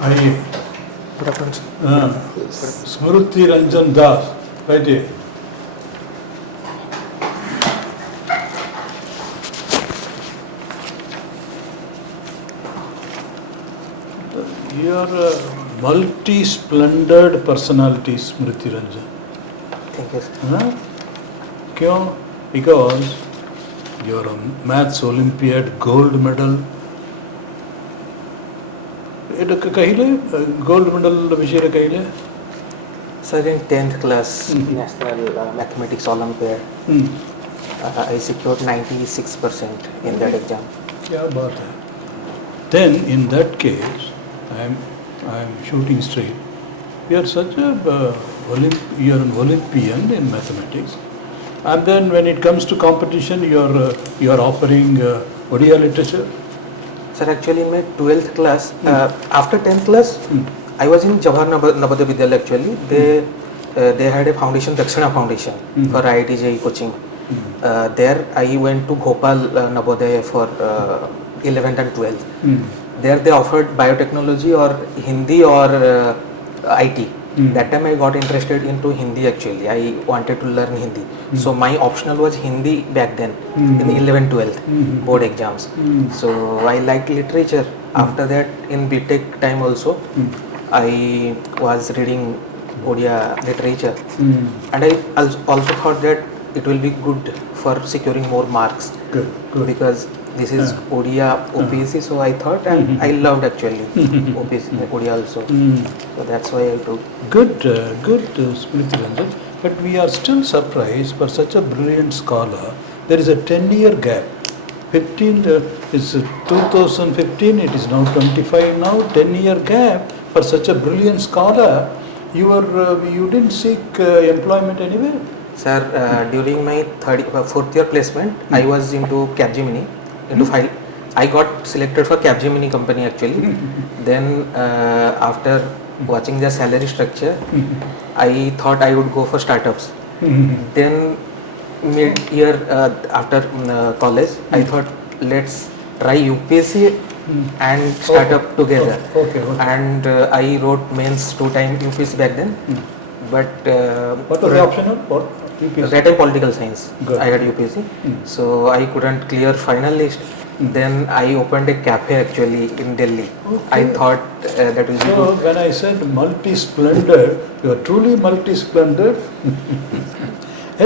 I Good afternoon, sir. SMRUTI RANJAN Das, right here. You are a multi-splendored personality, SMRUTI RANJAN. Thank you, sir. Huh? क्यों? Because you are a maths Olympiad gold medal. এটা কহিলে gold medal বিষয়ে কহিলে Sir, in 10th class National Mathematics Olympiad, I secured 96% in that exam. क्या बात है? Then in that case, I am shooting straight. You are such a you are an Olympian in mathematics, and then when it comes to competition, you are offering Odia literature. Sir, actually in my 12th class, after 10th class, I was in Jawahar Navodaya Vidyalaya actually. They had a foundation, Dakshina Foundation, for IIT JEE coaching. There I went to Bhopal Navodaya for 11th and 12th. There they offered biotechnology or Hindi or IT. That time I got interested into Hindi actually. I wanted to learn Hindi. So my optional was Hindi back then in 11th, 12th board exams. So I liked literature. After that in BTech time also, I was reading Odia literature. And I also thought that it will be good for securing more marks. Good. Because this is Odia OPSC, so I thought, and I loved actually OPSC, Odia also. So that's why I took. Good, SMRUTI RANJAN. But we are still surprised for such a brilliant scholar. There is a 10-year gap. 15 is 2015. It is now 25 now. 10-year gap for such a brilliant scholar. You didn't seek employment anywhere. Sir, during my fourth year placement, I was into Capgemini, into file. I got selected for Capgemini company actually. Then after watching their salary structure, I thought I would go for startups. Then mid-year after college, I thought let's try UPSC and start up together. Okay. And I wrote mains 2 times UPSC back then. But What was the optional for UPSC? that time political science. Good. I had UPSC, so I couldn't clear final list. Then I opened a cafe actually in Delhi. I thought that was So good. when I said multi-splendid, you are truly multi-splendid.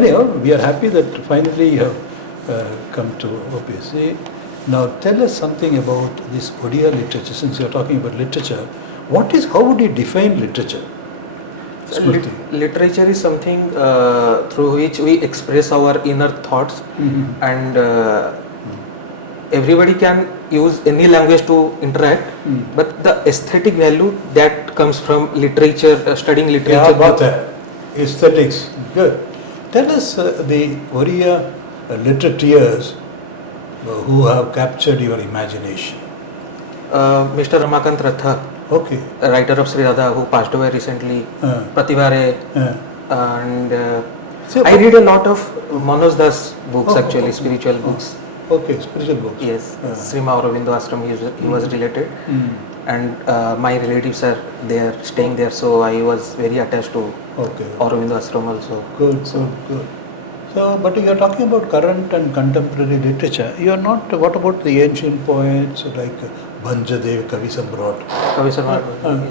Anyhow, we are happy that finally you have come to OPSC. Now tell us something about this Odia literature. Since you are talking about literature, how would you define literature? SMRUTI. Literature is something through which we express our inner thoughts, and everybody can use any language to interact, but the aesthetic value that comes from literature, studying क्या literature. बात है? Aesthetics. Good. Tell us the Odia literateurs who have captured your imagination. Mr. Ramakant Ratha, Okay. writer of Sri Radha, who passed away recently, Pratibha Ray, and So, I read a lot of Manoj Das books actually, spiritual books. Okay, spiritual books. Yes, Srima Aurobindo Ashram, he was related, and my relatives are there, staying there, so I was very attached to Okay. Aurobindo Ashram also. Good. So, but you are talking about current and contemporary literature. You are not. What about the ancient poets like Bhanjadev, Kavi Samrat? Kavi Sharma,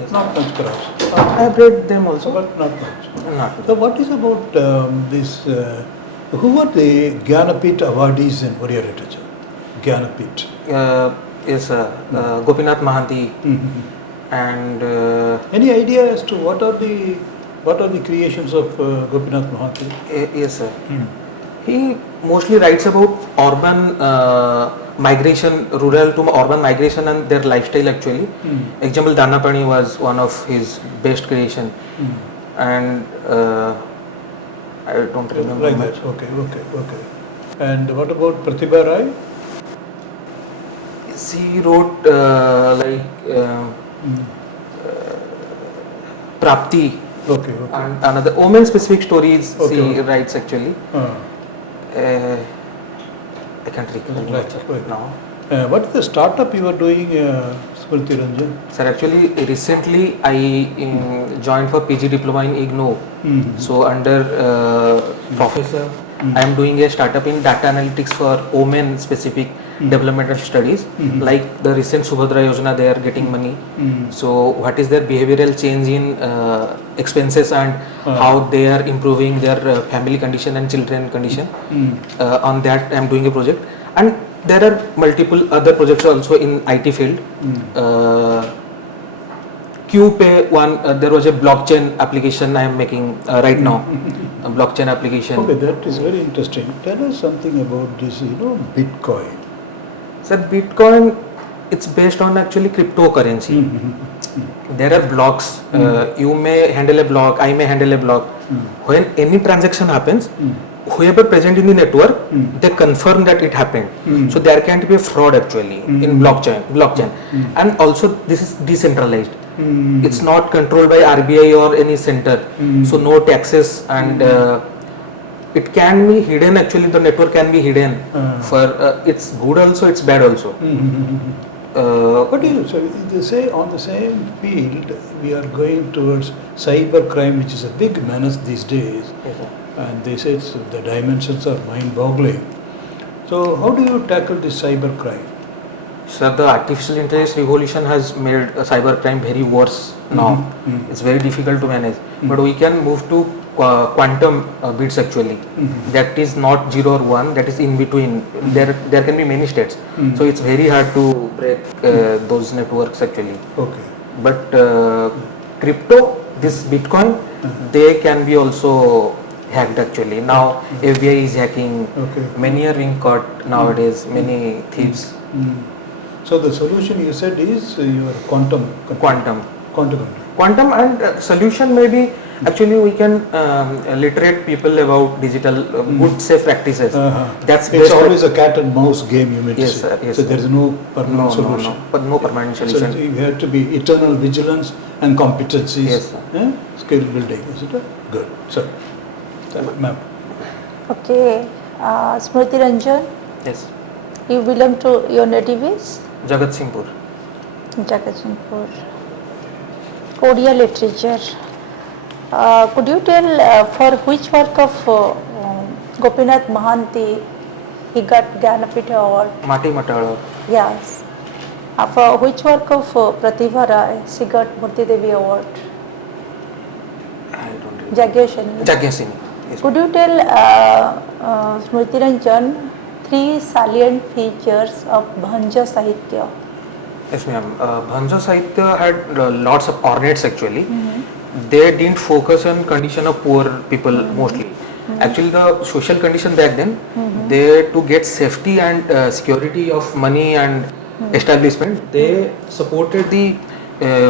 yes. Not much, perhaps. I have read them also, But not much. not. So, what is about this? Who are the Jnanapith awardees in Odia literature? Jnanapith. Yes, Gopinath Mahanti, and Any idea as to what are the creations of Gopinath Mahanti? yes, sir. He mostly writes about urban migration, rural to urban migration and their lifestyle actually. Example, Danapani was one of his best creation, and I don't remember Like much. that. Okay. And what about Pratibha Rai? She wrote Prapti, Okay. and another women specific stories she Okay. writes actually. I can't recall much Right. now. What is the startup you are doing, Smriti Ranjan? Sir, actually recently I joined for PG diploma in IGNOU. So under professor, I am doing a startup in data analytics for women specific developmental studies. Like the recent Subhadra Yojana, they are getting money. So what is their behavioral change in expenses and how they are improving their family condition and children condition. On that I am doing a project, and there are multiple other projects also in IT field. QPay one, there was a blockchain application I am making right now, a blockchain application. Okay, that is very interesting. Tell us something about this, Bitcoin. Sir, Bitcoin, it's based on actually cryptocurrency. There are blocks. You may handle a block, I may handle a block. When any transaction happens, whoever present in the network, they confirm that it happened. So there can't be a fraud actually in blockchain. And also this is decentralized. It's not controlled by RBI or any center. So no taxes, and it can be hidden actually. The network can be hidden. For it's good also, it's bad also. What do you, so they say on the same field we are going towards cyber crime, which is a big menace these days. And they say the dimensions are mind-boggling. So how do you tackle this cyber crime? Sir, the artificial intelligence revolution has made cyber crime very worse now. It's very difficult to manage. But we can move to quantum bits actually. That is not 0 or 1, that is in between. There can be many states. So it's very hard to break those networks actually. Okay. But crypto, this Bitcoin, they can be also hacked actually. Now FBI is hacking. Many are being caught nowadays, many thieves. So the solution you said is your quantum. Quantum, and solution may be actually we can literate people about digital good safe practices. That's it's always a cat and mouse game, you may say. Yes, so there is no permanent solution. But no permanent solution. So you have to be eternal vigilance and competencies. Skill building, is it? Good. So, ma'am. Okay, Smriti Ranjan. Yes. You belong to your native is? Jagatsinghpur. Jagatsinghpur. Odia literature. Could you tell for which work of Gopinath Mahanti he got Jnanapith Award? Mati Matala. Yes. For which work of Pratibha Rai she got Murti Devi Award? I don't remember. Jagyasini. Yes. Could you tell Smriti Ranjan 3 salient features of Bhanja Sahitya? Yes, ma'am. Bhanja Sahitya had lots of ornates actually. They didn't focus on condition of poor people mostly. Actually, the social condition back then, they to get safety and security of money and establishment, they supported the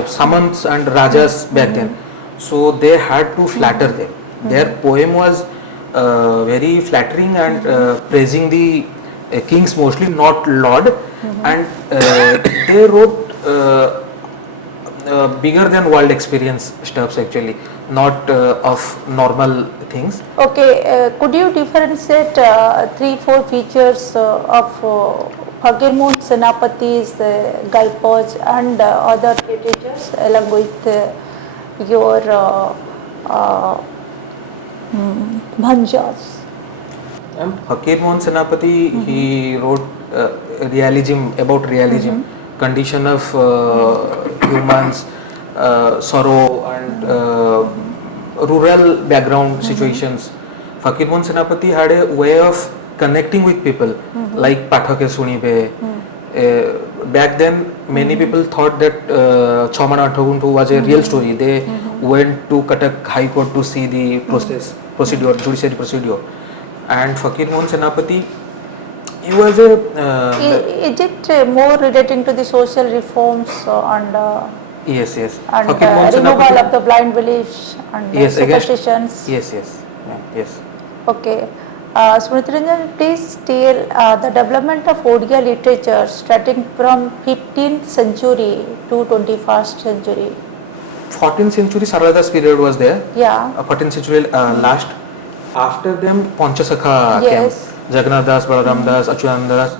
Samants and Rajas back then. So they had to flatter them. Their poem was very flattering and praising the kings mostly, not lord. And they wrote bigger than world experience stuffs actually, not of normal things. Okay, could you differentiate 3-4 features of Phagirmoon Senapati's Galpaj and other literatures along with your Bhanjas? Phagirmoon Senapati, he wrote realism, about realism, condition of humans, sorrow and rural background situations. Phagirmoon Senapati had a way of connecting with people, like Pathake Sunibe. Back then, many people thought that Chaumana Athaguntu was a real story. They went to Cuttack High Court to see the judiciary procedure. And Phagirmoon Senapati, he was a... is it more relating to the social reforms and yes. And removal of the blind beliefs and superstitions? Yes. Okay. Smriti Ranjan, please tell the development of Odia literature starting from 15th century to 21st century. 14th century Sarada's period was there. Yeah. 14th century last. After them Panchasakha came. Jagannath Das, Balaram Das, Achyutan Das.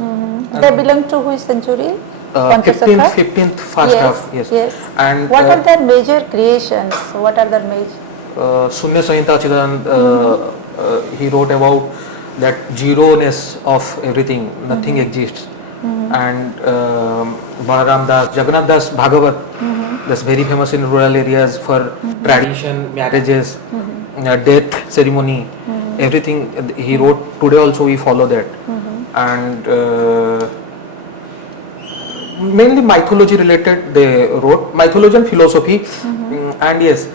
They belong to which century? Panchasakha? 15th first half, yes. Yes. And What are their major creations? What are their major? Sunya Samhita Chidanand, he wrote about that zero-ness of everything, nothing exists. And Balaram Das, Jagannath Das Bhagavat, that's very famous in rural areas for tradition, marriages, death ceremony, everything he wrote. Today also we follow that. And mainly mythology related they wrote, mythology and philosophy. And yes,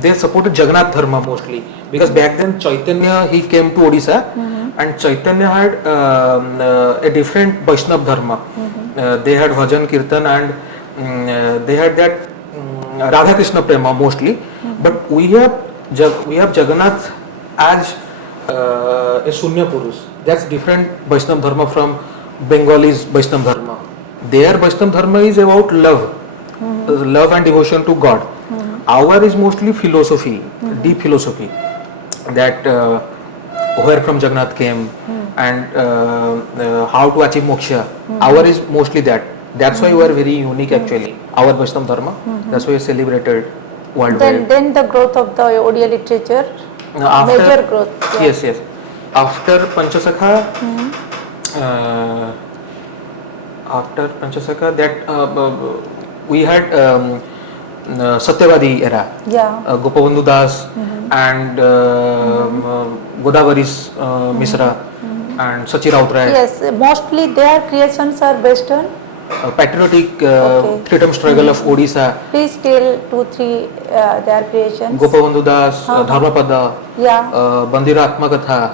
they supported Jagannath Dharma mostly, because back then Chaitanya, he came to Odisha, and Chaitanya had a different Vaishnav Dharma. They had Bhajan Kirtan, and they had that Radha Krishna Prema mostly. But we have Jagannath as a Sunya Purush. That's different Vaishnav Dharma from Bengalis Vaishnav Dharma. Their Vaishnav Dharma is about love, love and devotion to God. Our is mostly philosophy, deep philosophy, that where from Jagannath came and how to achieve moksha. Our is mostly that. That's why we are very unique actually. Our Vaishnav Dharma. That's why we celebrated worldwide. Then the growth of the Odia literature, major growth. Yeah. Yes, yes. After Panchasakha, that we had Satyavadi era. Yeah. Gopabandhu Das and Godavari's Misra and Sachi Rautrai. Yes, mostly their creations are based on. Patriotic freedom struggle of Odisha. Please tell 2-3 their creations. Gopabandhu Das, Dharmapada, Yeah. Bandira Atmakatha,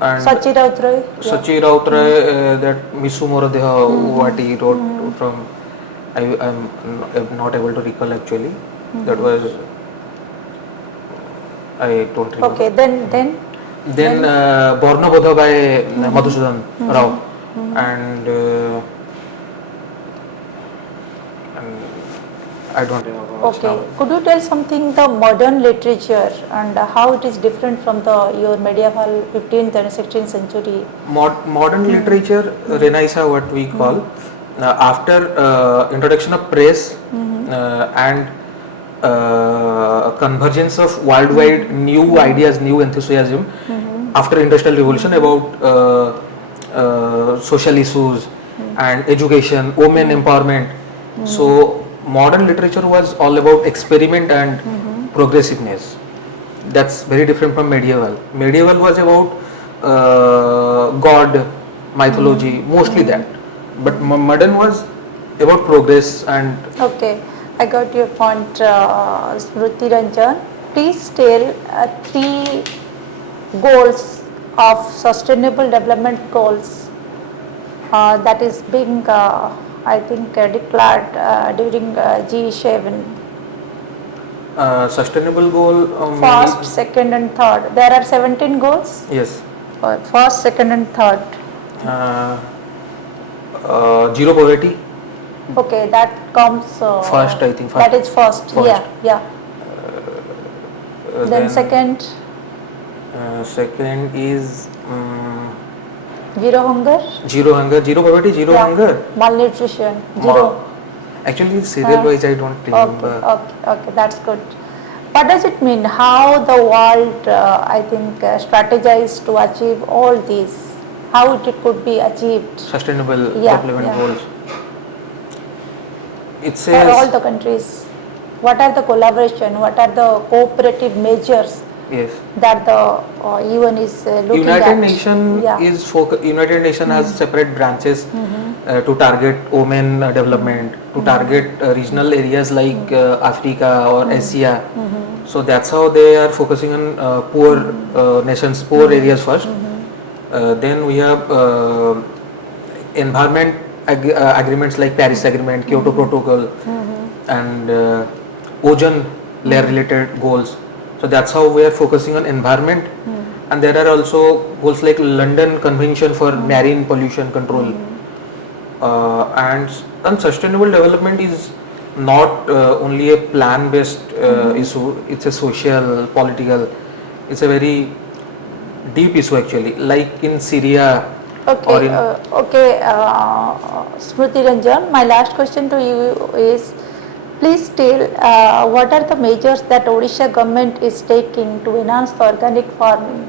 and Sachi Rautrai. Sachi Rautrai, that Misu Moradeha, what he wrote from. I'm not able to recall actually. That was, I don't remember. Okay, then Borna Bodha by Madhusudan Rao, and I don't remember much okay. now. Could you tell something the modern literature and how it is different from your medieval 15th and 16th century? Modern literature, Renaissance, what we call, after introduction of press and convergence of worldwide new ideas, new enthusiasm, after industrial revolution about social issues and education, women empowerment. So modern literature was all about experiment and progressiveness. That's very different from medieval. Medieval was about God, mythology, mostly that. But modern was about progress and. Okay, I got your point, SMRUTI RANJAN. Please tell 3 goals of sustainable development goals that is being, I think, declared during G7. Sustainable goal. First, second, and third. There are 17 goals. Yes. First, second, and third. Zero poverty. Okay, that comes First, I think. That is first. Yeah. Then second. Second is Zero hunger. zero hunger, zero poverty, zero hunger. Malnutrition. Zero. Actually, serial wise, I don't remember. Okay, that's good. What does it mean? How the world, I think, strategized to achieve all these? How it could be achieved? Sustainable development goals. It says for all the countries. What are the collaboration? What are the cooperative measures? Yes. That the UN is looking United at. Nation United Nation has separate branches to target women development, to target regional areas like Africa or Asia. So that's how they are focusing on poor nations, poor areas first. Then we have environment agreements like Paris Agreement, Kyoto Protocol, and ozone layer related goals. So that's how we are focusing on environment. And there are also goals like London Convention for Marine Pollution Control. And sustainable development is not only a plan based issue, it's a social, political, it's a very deep issue actually. Like in Syria, or in Smruti Ranjan, my last question to you is, please tell what are the measures that Odisha government is taking to enhance the organic farming?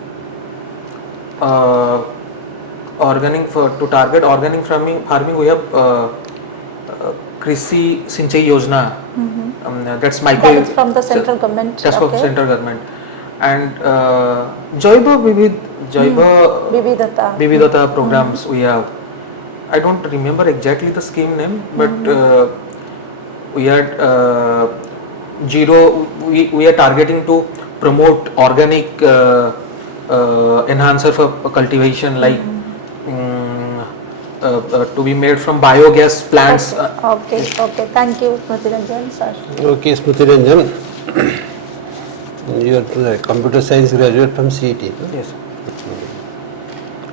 To target organic farming, we have Krishi Sinchai Yojana. That's micro. That is from the central government. That's from central government. And Vividhata programs we have. I don't remember exactly the scheme name, but we had we are targeting to promote organic enhancer for cultivation, like to be made from biogas plants. Okay. Thank you, Smruti Ranjan, sir. Okay, Smruti Ranjan, you are a computer science graduate from CET. No? Yes.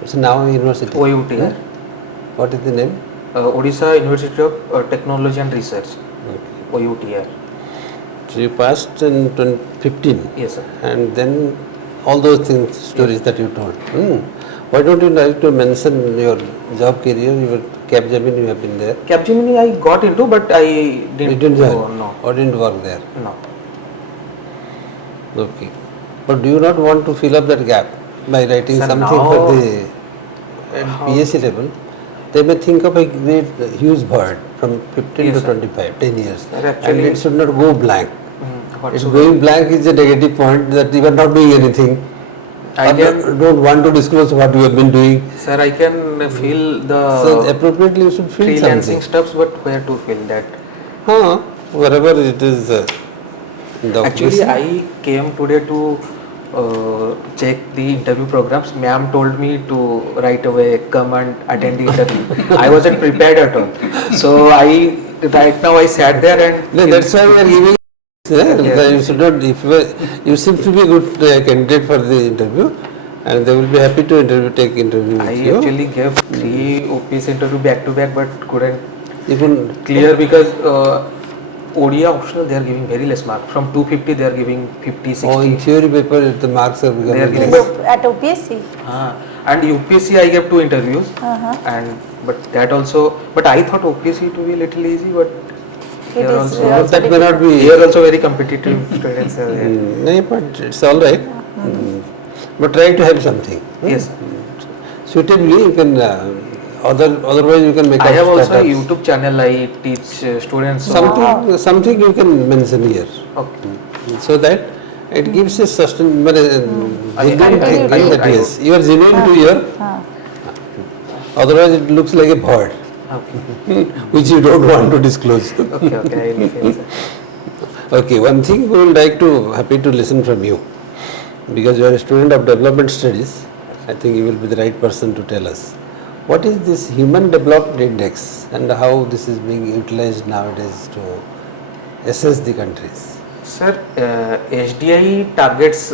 It's now university. OUT. Huh? What is the name? Odisha University of Technology and Research. Okay. OUTR. So you passed in 2015. Yes, sir. And then all those things, stories that you told. Why don't you like to mention your job career? Your Capgemini, you have been there. Capgemini I got into, but I didn't go. Join? No. Or didn't work there? No. Okay. But do you not want to fill up that gap by writing Sir, something now, for the PSC level? They may think of a great huge bird from 15 Yes, to sir. 25, 10 years. Sir, And actually- it should not go blank. What's It's going blank is a negative point that you are not doing anything. I Or can, don't want to disclose what you have been doing. sir, I can feel So the appropriately you should feel freelancing something. stuffs, but where to feel that? Wherever it is in the Actually, office. I came today to check the interview programs. Ma'am told me to right away come and attend the interview. I wasn't prepared at all. So right now I sat there and No, that's why we are giving. You should not. You seem to be a good candidate for the interview, and they will be happy to take interview with I you. actually gave 3 OPS interview back to back, but couldn't You can clear because ODI optional they are giving very less mark. From 250 they are giving 50, 60. Oh, in theory paper the marks are They are becoming giving- less. At OPSC? And UPSC I gave 2 interviews, but I thought OPSC to be little easy, but It here is also, also That may not be. here also very competitive students are there. No, but it's all right. But try to have something. Yes, Suitably, you can. Otherwise, you can make. I up have also a startups. YouTube channel. I teach students. Something you can mention here, Okay. so that it gives a sustainable. Yes, you are genuine to your. Otherwise, it looks like a bird, Okay. which you don't want to disclose. Okay. I will fail, sir. Okay, one thing we would happy to listen from you, because you are a student of development studies. I think you will be the right person to tell us. What is this Human Development Index and how this is being utilized nowadays to assess the countries? Sir, HDI targets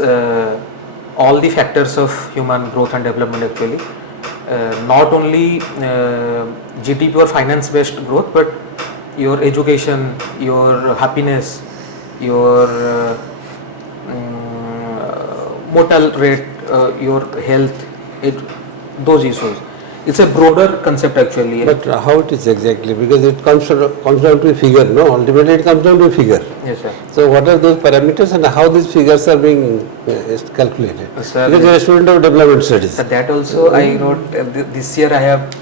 all the factors of human growth and development actually. Not only GDP or finance based growth, but your education, your happiness, your mortal rate, your health, those issues. It's a broader concept actually. But how it is exactly? Because it comes down to a figure, no? Ultimately it comes down to a figure. Yes, sir. So what are those parameters and how these figures are being calculated? Sir, Because you are a student of development studies. that also I wrote this year. I have.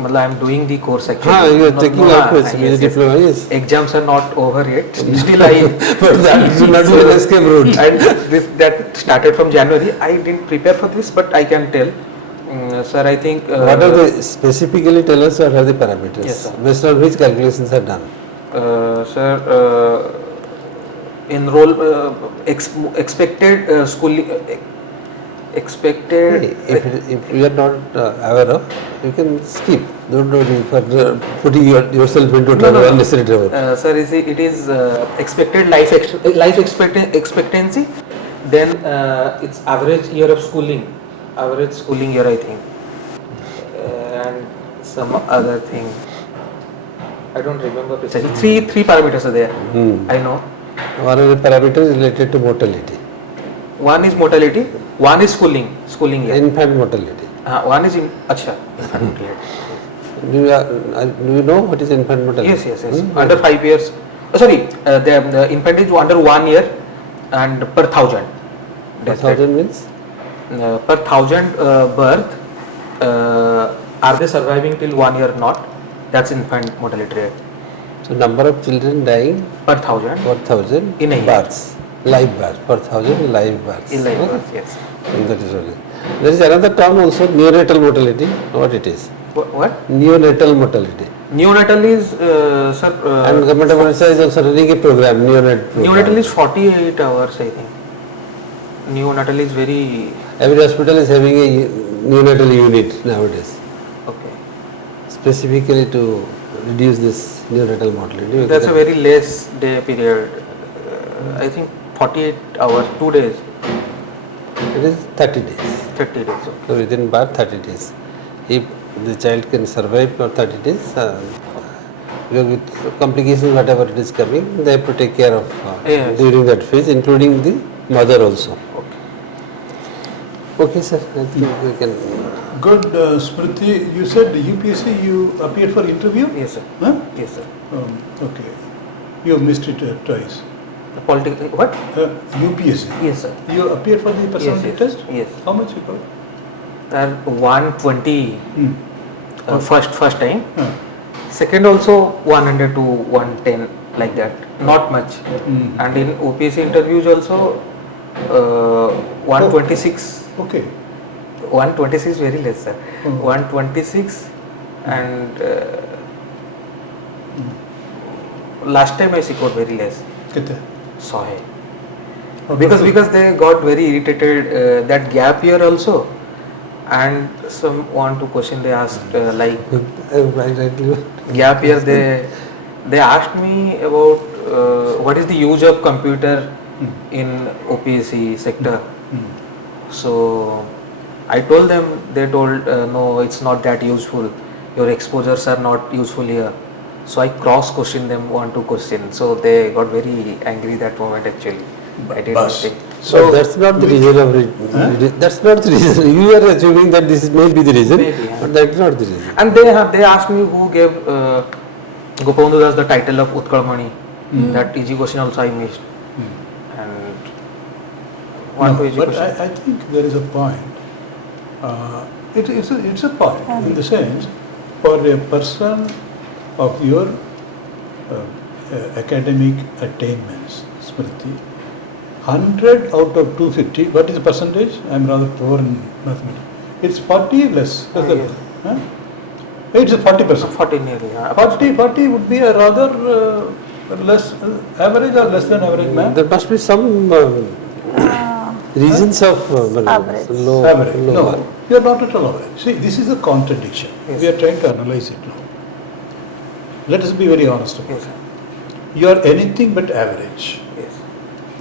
I am doing the course actually. You are taking up with diploma, yes. Exams are not over yet. Still, I. But that is not an escape route. And that started from January. I didn't prepare for this, but I can tell. Sir, I think. What are the, specifically tell us what are the parameters? Yes, sir. Based on which calculations are done? Sir, expected schooling. Expected. If you are not aware of, you can skip. Don't do it for putting yourself into trouble, unnecessary trouble. Sir, it is expected life expectancy. Then it's average year of schooling, average schooling year I think, and some other thing. I don't remember precisely. Three parameters are there. I know. One of the parameters related to mortality. one is mortality, one is schooling year. Infant mortality. One is infant mortality. Do you know what is infant mortality? Yes. Under 5 years. The infant is under 1 year and per 1,000. Per 1,000 means? Per 1,000 birth, are they surviving till 1 year or not? That's infant mortality rate. So number of children dying Per 1,000. per 1,000 In a year. births, live births, per 1,000 live births. In live Okay. birth, yes. And that is only. There is another term also, neonatal mortality. What it is? What? Neonatal mortality. Neonatal is, sir. And Government of Odisha is also running a program, neonate program. Neonatal is 48 hours, I think. Neonatal is very. Every hospital is having a neonatal unit nowadays, Okay. specifically to reduce this neonatal mortality. That's a very less day period. I think 48 hours, 2 days, It is 30 days. 30 days. Okay. So within birth 30 days. If the child can survive for 30 days, because with complications whatever it is coming, they have to take care of Yes. during that phase, including the mother also. Okay. Okay, sir. I think we can. Good, Smriti. You said UPSC, you appeared for interview? Yes, sir. Huh? Yes, sir. Okay. You missed it twice. The political, what? UPSC. Yes, sir. You appeared for the personality yes. test? Yes. How much you got? 120 Hmm. first time. Huh. Second also 100 to 110 like that. Not much. Hmm. And in OPSC interviews also 126. Okay. 126 is very less, sir. Oh. 126 and last time I scored very less. कितने? 100. Oh, Because that's because they got very irritated that gap year also, and some want to question they asked like Exactly. gap year they asked me about what is the use of computer in OPSC sector. So I told them, they told no, it's not that useful, your exposures are not useful here. So I cross questioned them, one two question, so they got very angry that moment actually. I did not Bus. think. So that's not the reason of that's not the reason. You are assuming that this may be the reason, Maybe, yeah. but that's not the reason. And they asked me who gave Gopavandhu Das the title of Utkalmani. That easy question also I missed. And one No, to easy but question. I think there is a point. It's a point in the sense, for a person of your academic attainments, Smriti, 100 out of 250, what is the percentage? I am rather poor in mathematics. It's 40 less. Yes. Huh? It's a 40%. 40 nearly. Yeah. 40 would be a rather less average or less than average man. There must be some reasons of Average. low. Average. low No, mark. you are not at all average. See, this is a contradiction. Yes. We are trying to analyze it now. Let us be very honest about Yes, it. sir. You are anything but average, Yes.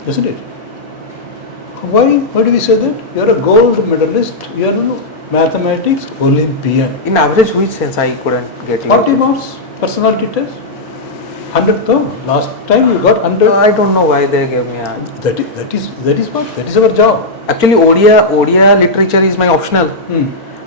isn't it? Why do we say that? You are a gold medalist, you are a mathematics Olympian. In average, which sense I couldn't get you? 40 marks, personality test. 100 though. Last time you got 100. I don't know why they gave me a. That is what? That is our job. Actually, Odia literature is my optional,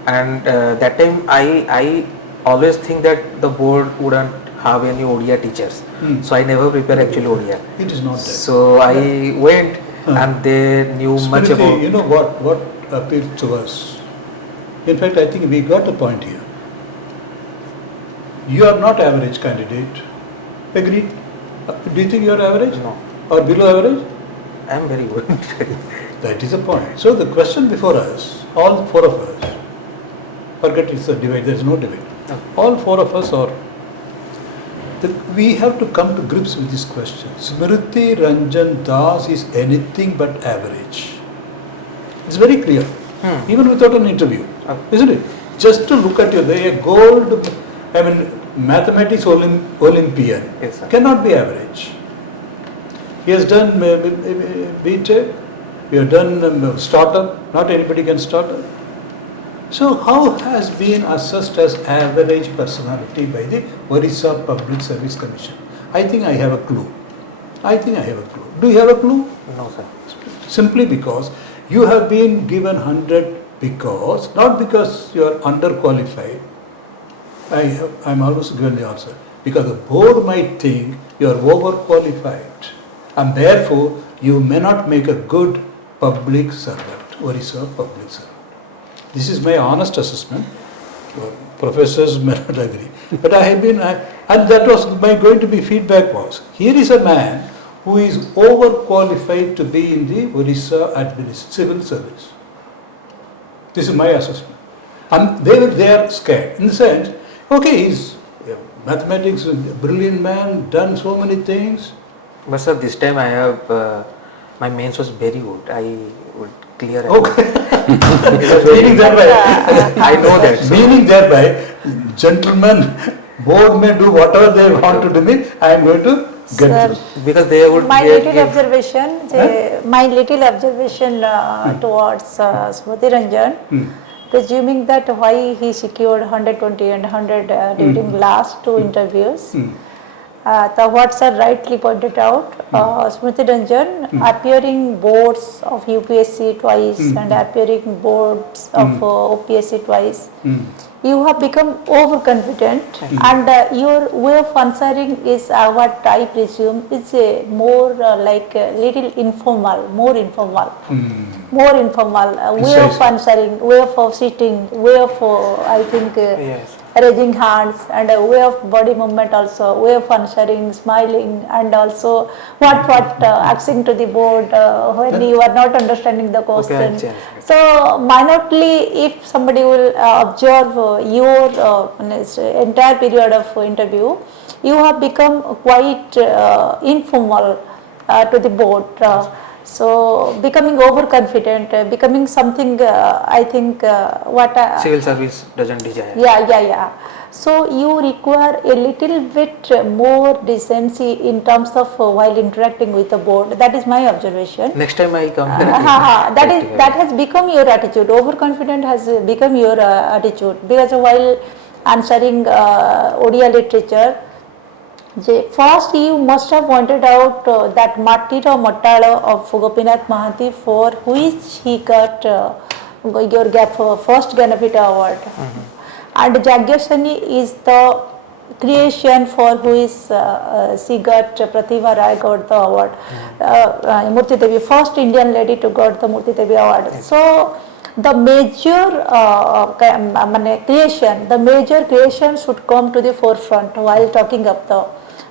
and that time I always think that the board wouldn't have any Odia teachers, so I never prepare actually Odia. It is not that. So I went, and they knew much Smriti, about. you know what appealed to us? In fact, I think we got a point here. You are not average candidate. Agreed? Do you think you are average? No, Or below average? I am very good. That is the point. So the question before us, all four of us, forget it's a debate, there is no debate. No. All four of us are, we have to come to grips with this question. Smriti Ranjan Das is anything but average. It's very clear, even without an interview, isn't it? Just to look at you, they are gold, mathematics Olympian, Yes, sir. cannot be average. He has done BTech, we have done startup, not anybody can start up. So how has been assessed as average personality by the Orissa Public Service Commission? I think I have a clue. Do you have a clue? No, sir. simply because you have been given 100 because, not because you are underqualified. I'm always given the answer. Because the board might think you are overqualified and therefore you may not make a good public servant, Orissa public servant. This is my honest assessment. Professors may not agree. But I have been, and that was my going to be feedback was, here is a man who is overqualified to be in the Orissa civil service. This is my assessment. And they are scared. In the sense, okay, he's mathematics, a brilliant man, done so many things. But sir, this time I have, my mains was very good. I would clear. Okay. Meaning thereby, I know that. So. Meaning thereby, gentlemen, board may do whatever they want to do me, I am going to get through. Because they would my give- little observation, towards SMRUTI RANJAN, presuming that why he secured 120 and 100 during last two interviews. The what sir rightly pointed out, SMRUTI RANJAN appearing boards of UPSC twice and appearing boards of OPSC twice. You have become overconfident and your way of answering is what I presume is more like a little informal, more informal. More informal, way of Precisely. answering, way of sitting, way of I think Yes. raising hands and a way of body movement also, way of answering, smiling and also what asking to the board when you are not understanding the question. Okay, So minorly if somebody will observe your entire period of interview, you have become quite informal to the board. So becoming overconfident, becoming something I think what civil service doesn't desire. yeah. So you require a little bit more decency in terms of while interacting with the board. That is my observation. Next time I come. That has become your attitude. Overconfident has become your attitude because while answering Odia literature, first you must have pointed out that Mattira Mattala of Gopinath Mahanti, for which he got your first Ganapita award. And Jagyasani is the creation for which she got Pratibha Rai got the award. Murti Devi, first Indian lady to got the Murti Devi award. So the major creation should come to the forefront while talking of the.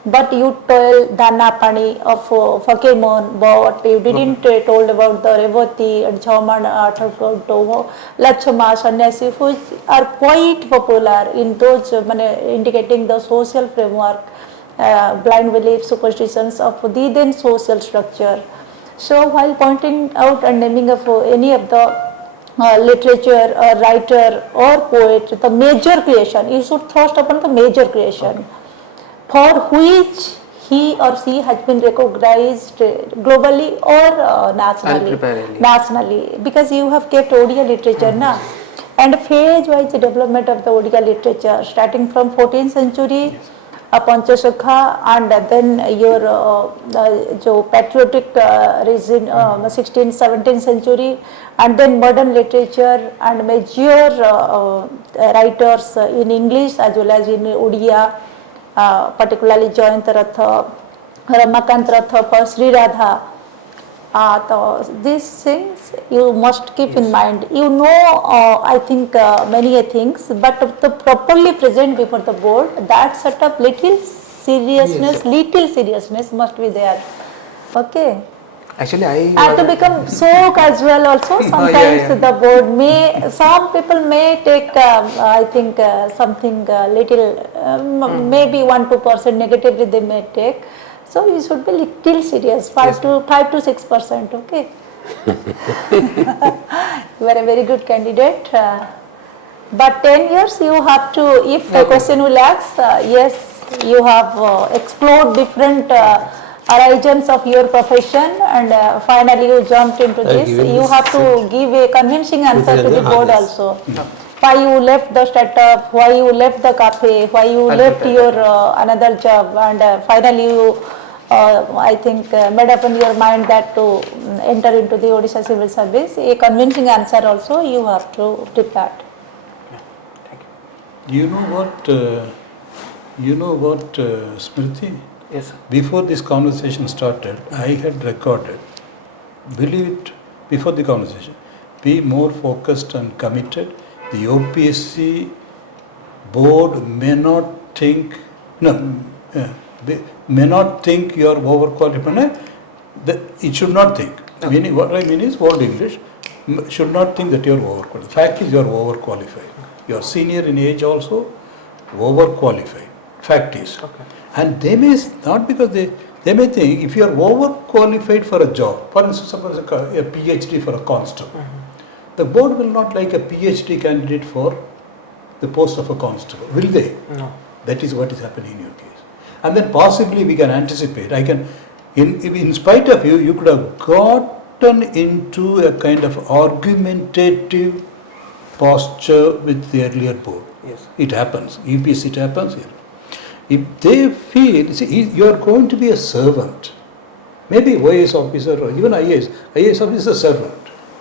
But you told Dana Pani of Fakemon, but you didn't told about the Revati and Chaman Lachama, Sanyasi, which are quite popular in those indicating the social framework, blind belief, superstitions of the then social structure. So while pointing out and naming of any of the literature, writer or poet, the major creation, you should thrust upon the major creation. For which he or she has been recognized globally or nationally, because you have kept Odia literature na, and phase-wise development of the Odia literature, starting from 14th century, Panchasakha, and then your patriotic reason, 16th, 17th century, and then modern literature and major writers in English as well as in Odia. Particularly Jayanta Ratha, Ramakant Ratha, Sri Radha. So these things you must keep in mind. You know, I think many things, but to properly present before the board, that sort of little seriousness must be there. Okay. Actually, And to become so casual also, sometimes the board may, some people may take, I think something little, maybe 1-2% negatively they may take. So you should be little serious, 5 to 6%, okay. You are a very good candidate. But 10 years you have to, if the question will ask, yes, you have explored different horizons of your profession and finally you jumped into this. You have to give a convincing answer to the board also. Why you left the startup, why you left the cafe, why you left your another job, and finally you I think made up in your mind that to enter into the Odisha Civil Service, a convincing answer also you have to prepare. You know what, Smriti? Yes, sir. Before this conversation started, I had recorded, believe it, before the conversation, be more focused and committed. The OPSC board may not think, they may not think you are overqualified. It should not think. No. Meaning, what I mean is, old English, should not think that you are overqualified. Fact is, you are overqualified. You are senior in age also, overqualified. Fact is. Okay. And they may, not because they may think if you are overqualified for a job, for instance, suppose a PhD for a constable, the board will not like a PhD candidate for the post of a constable, will they? No. That is what is happening in your case. And then possibly we can anticipate, in spite of you could have gotten into a kind of argumentative posture with the earlier board. Yes. It happens. UPSC it happens here. If they feel, see, you are going to be a servant. Maybe OAS officer or even IAS. IAS officer is a servant,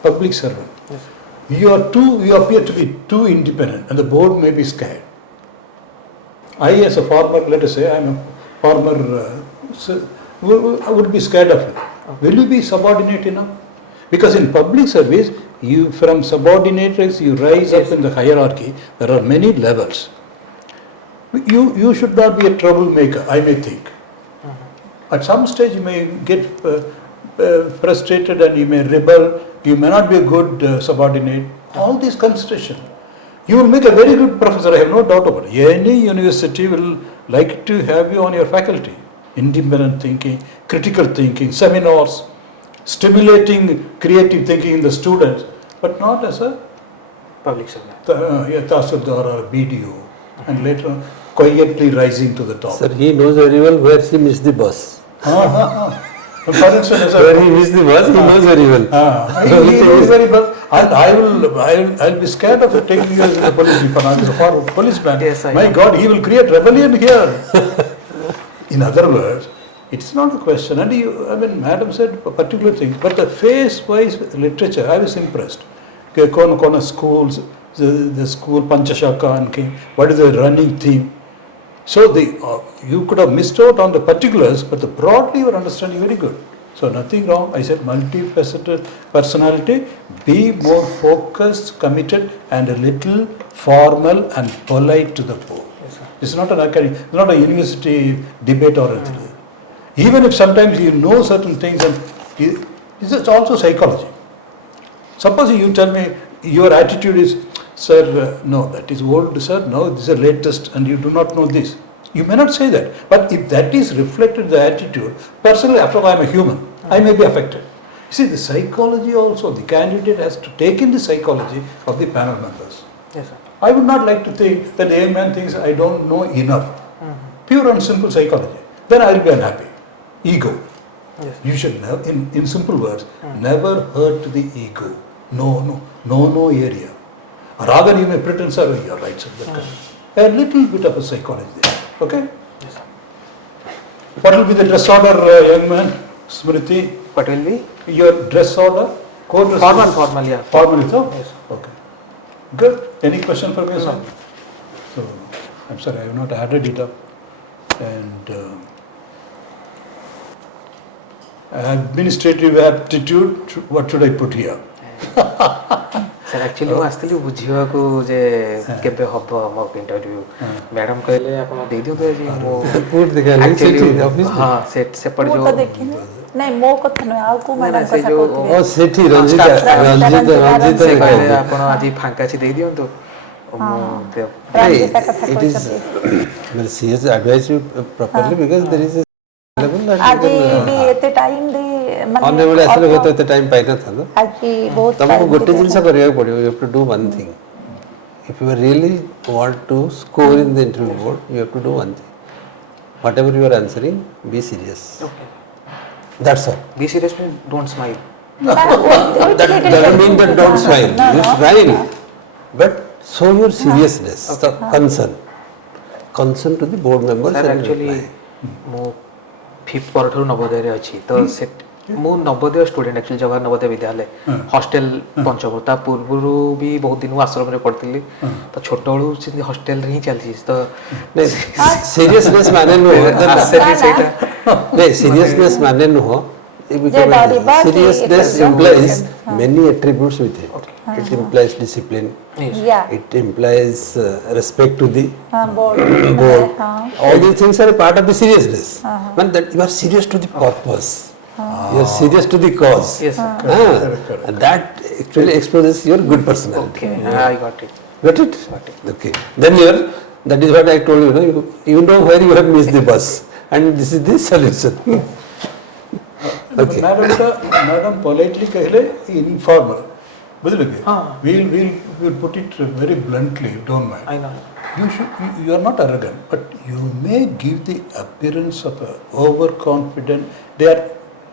public servant. Yes. You appear to be too independent and the board may be scared. I as a farmer, let us say I am a farmer, I would be scared of you. Will you be subordinate enough? Because in public service, you from subordinates you rise up in the hierarchy. There are many levels. You should not be a troublemaker, I may think. At some stage you may get frustrated and you may rebel. You may not be a good subordinate. All these considerations. You will make a very good professor, I have no doubt about it. Any university will like to have you on your faculty. Independent thinking, critical thinking, seminars, stimulating creative thinking in the students, but not as a Public servant. Tahsildar or a BDO, and later on quietly rising to the top. Sir, he knows very well where he missed the bus. For instance, Where he missed the bus, he knows very well. he knows very well, and I'll be scared of taking you as a police department, as a policeman. Yes, I My know. God, he will create rebellion here. In other words, it's not a question. And Madam said particular things, but the phase-wise literature, I was impressed. Kona schools, the school Panchashaka and King, what is the running theme? So you could have missed out on the particulars, but the broadly you are understanding very good. So nothing wrong. I said multifaceted personality, be more focused, committed, and a little formal and polite to the board. Yes, sir. It's not an academic, it's not a university debate or anything. Even if sometimes you know certain things, and this is also psychology. Suppose you tell me your attitude is, sir, no, that is old, sir, no, this is the latest, and you do not know this. You may not say that, but if that is reflected the attitude, personally, after all, I am a human, I may be affected. You see, the psychology also, the candidate has to take in the psychology of the panel members. Yes, sir. I would not like to think that a man thinks I don't know enough. Pure and simple psychology. Then I will be unhappy. Ego. Yes. You should never, in simple words, never hurt the ego. No area. Rather you may pretend, sir, you are right, sir. A little bit of a psychology there. Okay? Yes, sir. What will be the dress order, young man? Smriti, What will be? your dress order? Code dress Formal, yeah. Formal is all? Yes. Okay. Good. Any question for me, No. sir? So, I'm sorry, I have not added it up. And administrative aptitude, what should I put here? Sir actually ମୁଁ ଆସିଥିଲି ବୁଝିବାକୁ ଯେ କେବେ ହବ mock interview madam କହିଲେ ଆପଣ ଦେଇଦିଅନ୍ତୁ ଆଜି ମୁଁ Put the guy, office. ହଁ ସେପଟେ ମୁଁ ତ ଦେଖିନି ନାଇଁ ମୋ କଥା ନୁହେଁ ଆଉ କୋଉ ମ୍ୟାଡାମ ସେ କଥା ଯୋଉ କହୁଥିଲେ Oh, Sethi, Rajita, ସେ କହିଲେ Ranjita. ଆପଣ ଆଜି ଫାଙ୍କା ଅଛି ଦେଇଦିଅନ୍ତୁ ମୁଁ ରଞ୍ଜିତା କଥା It is, କହିଛନ୍ତି she has advised you properly because there is a level that ଆଜି you ବି can, ଏତେ ଟାଇମ ଦେଇ ଅନ୍ୟ ବେଳେ ଆସିଲେ ହୁଏତ ଏତେ ଟାଇମ୍ ପାଇନଥାନ୍ତ। ଆଜି ବହୁତ ତମକୁ time ଗୋଟେ ଦେଇଦେଲେ। ଜିନିଷ କରିବାକୁ ପଡ଼ିବ, you have to do one thing. If you really want to score in the interview board, you have to do one thing. Whatever you are answering, be serious. That's all. Be serious, don't smile. That doesn't mean that don't smile. You smile, but show your seriousness, concern to the board members Sir, and actually reply. ମୁଁ 5th ପରଠାରୁ ନବୋଦୟରେ ଅଛି ତ ସେ ମୁଁ Navodaya student actually Jawahar Navodaya ବିଦ୍ୟାଳୟ hostel ପଞ୍ଚମ ତା ପୂର୍ବରୁ ବି ବହୁତ ଦିନ ମୁଁ ଆଶ୍ରମରେ ପଢିଥିଲି ତ ଛୋଟବେଳୁ ସେମିତି ହଷ୍ଟେଲରେ ହିଁ ଚାଲିଛି ତ ସିରିୟସନେସ୍ ମାନେ ନୁହଁ ନାଇଁ ସିରିୟସନେସ୍ ମାନେ ନୁହଁ seriousness implies many attributes with it. It implies discipline. Yeah. It implies respect to the Board. board. All these things are a part of the seriousness. Man, that you are serious to the purpose. You are serious to the cause. yes sir. And that actually exposes your good personality. Okay, I got it. Got it? Okay. Then that is what I told you. You know where you have missed the bus, and this is the solution. Okay. Madam politely कहले informal बुझले कि we'll put it very bluntly, don't mind. I know. You are not arrogant, but you may give the appearance of a overconfident. They are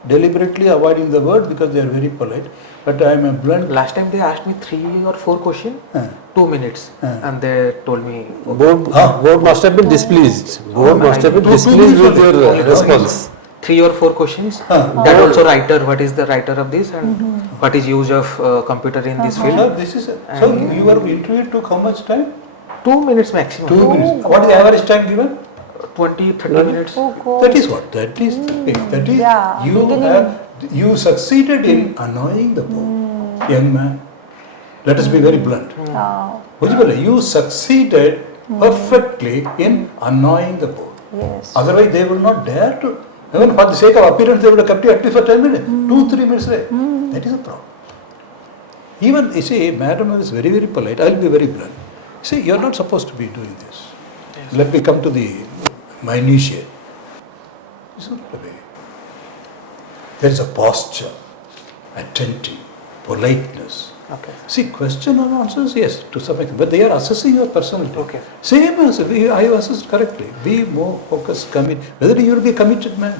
deliberately avoiding the word because they are very polite, but I am a blunt. Last time they asked me 3 or 4 questions, 2 minutes, and they told me Board must have been displeased. Board must have been displeased with your response. 3 or 4 questions. That also writer, what is the writer of this, and what is use of computer in this field. No, this is so you were interviewed took how much time? 2 minutes maximum. 2 minutes. What is the average time given? 20-30 minutes. Oh, God. That is what. That is the thing. That is Yeah, you succeeded in annoying the poor young man. Let us be very blunt. Bhujibala, you succeeded perfectly in annoying the poor. Yes. Otherwise, they will not dare to. Even for the sake of appearance, they would have kept you at least for 10 minutes, 2-3 minutes. That is a problem. Even you see, madam is very, very polite. I will be very blunt. See, you are not supposed to be doing this. Yes. Let me come to the minutiae. This is not the way. There is a posture, attentive, politeness. Okay. See, question and answers, yes, to some extent, but they are assessing your personality. Okay. Same as I have assessed correctly. Be more focused, commit. Whether you will be a committed man,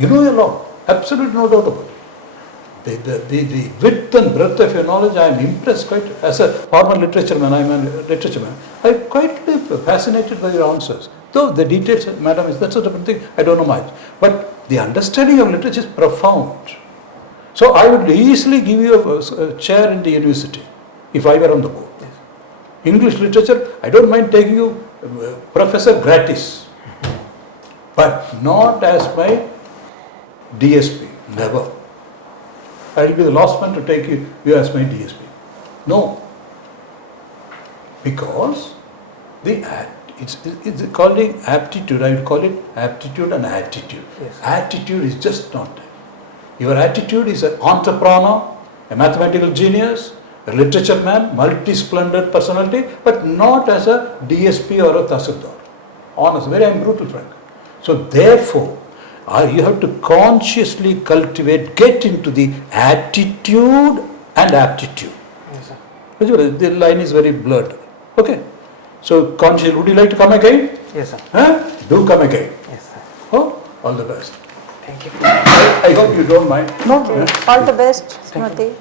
you know your law, absolutely no doubt about it. The width and breadth of your knowledge, I am impressed quite. As a former literature man, I am a literature man. I am quite fascinated by your answers. Though the details, madam, that's a different thing. I don't know much, but the understanding of literature is profound. So I would easily give you a chair in the university if I were on the board. Yes. English literature, I don't mind taking you professor gratis, but not as my DSP, never. I will be the last one to take you as my DSP. No. Because it's calling aptitude, I would call it aptitude and attitude. Yes. Attitude is just not that. Your attitude is an entrepreneur, a mathematical genius, a literature man, multi-splendid personality, but not as a DSP or a Tasildar. Honest, very I'm brutal, frank. So therefore, you have to consciously cultivate, get into the attitude and aptitude. Yes, sir. The line is very blurred. Okay. So conscious, would you like to come again? Yes, sir. Huh? Do come again. Yes, sir. Oh, all the best. Thank you. I hope you don't mind. No, all the best, SMRUTI.